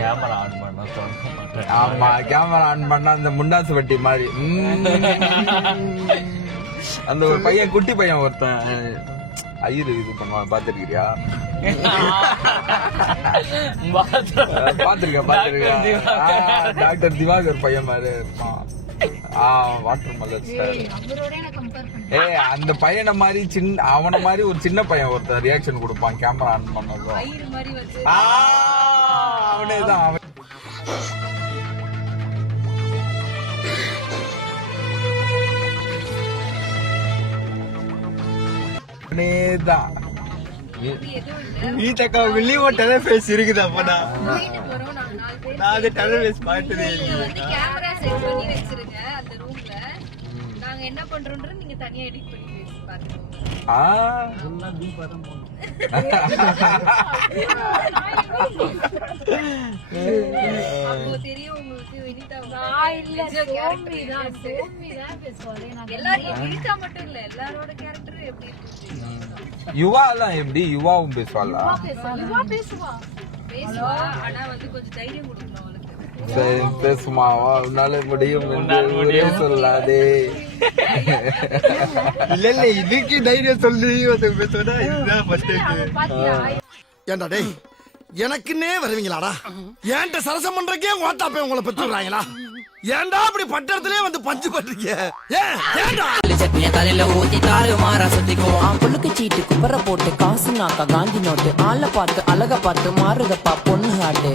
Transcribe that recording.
Camera on பண்ண தோண மாட்டேன். ஆமா, கேமரா ஆன் பண்ணா அந்த முண்டாசு வட்டி மாதிரி அந்த ஒரு பையன், குட்டி பையன் ஒருத்தன் ஐயரு இது பண்ணுவான், பாத்துருக்கிறியா? பாத்துருக்கேன். டாக்டர் திவாகர் பையன் மாதிரி இருப்பான். வாட்டர் மலர் சார். அந்த பையனை மாதிரி அவனை மாதிரி ஒரு சின்ன பையன் ஒருத்தர் ரியாக்ஷன் கொடுப்பான் கேமரா ஆன் பண்ணதும். அவனேதான் அவன். அவனேதான். வீட்டக்கா வெளியே ஓட்டவே பேசி இருக்குது. அப்படா நான் அது டெரர் பேசி பார்த்ததே இல்லை. கேமரா செட் பண்ணி வச்சிருங்க அந்த ரூம்ல. நாங்க என்ன பண்றோம்ன்ற நீங்க தனியா எடிட் பண்ணி பாத்துக்கோங்க. அப்போ தெரியும் உங்களுக்கு வினிதா. நான் இல்ல, சோமி தான் பேசுவாரு. எல்லாரும் வினிதா மட்டும் இல்ல, எல்லாரோட கேரக்டரும் எப்படி இருக்கு. யுவா எல்லாம் எப்படி? யுவாவும் பேசுவாளா? பேசுவா. ஆனா வந்து கொஞ்சம் தைரியம் கொடுக்கணும் அவளுக்கு. பேசுமாவா? உன்னால முடியும் ஒரே சொல்லாதே. இல்ல இல்ல, இதுக்கு தைரியம் சொல்லி பேசுவதா இதுதான் ஃபர்ஸ்ட். ஏண்டா டேய், எனக்குன்னே வருவீங்களாடா? ஏன்ட்ட சரசம் பண்றக்கே ஓட்டாப்பே உங்களை பெற்றுறாங்களா? ஏன்டா அப்படி பட்டத்திலே வந்து பஞ்சு பண்றீங்க? ஏன்டா சட்னிய தலையில ஊத்தி தாறு மாறா சுத்திக்குவோம். புள்ளுக்கு சீட்டு குப்பரை போட்டு காசு நாக்கா காந்தி நோட்டு. ஆளை பார்த்து அழக பார்த்து மாறுதப்பா பொண்ணு ஆட்டு.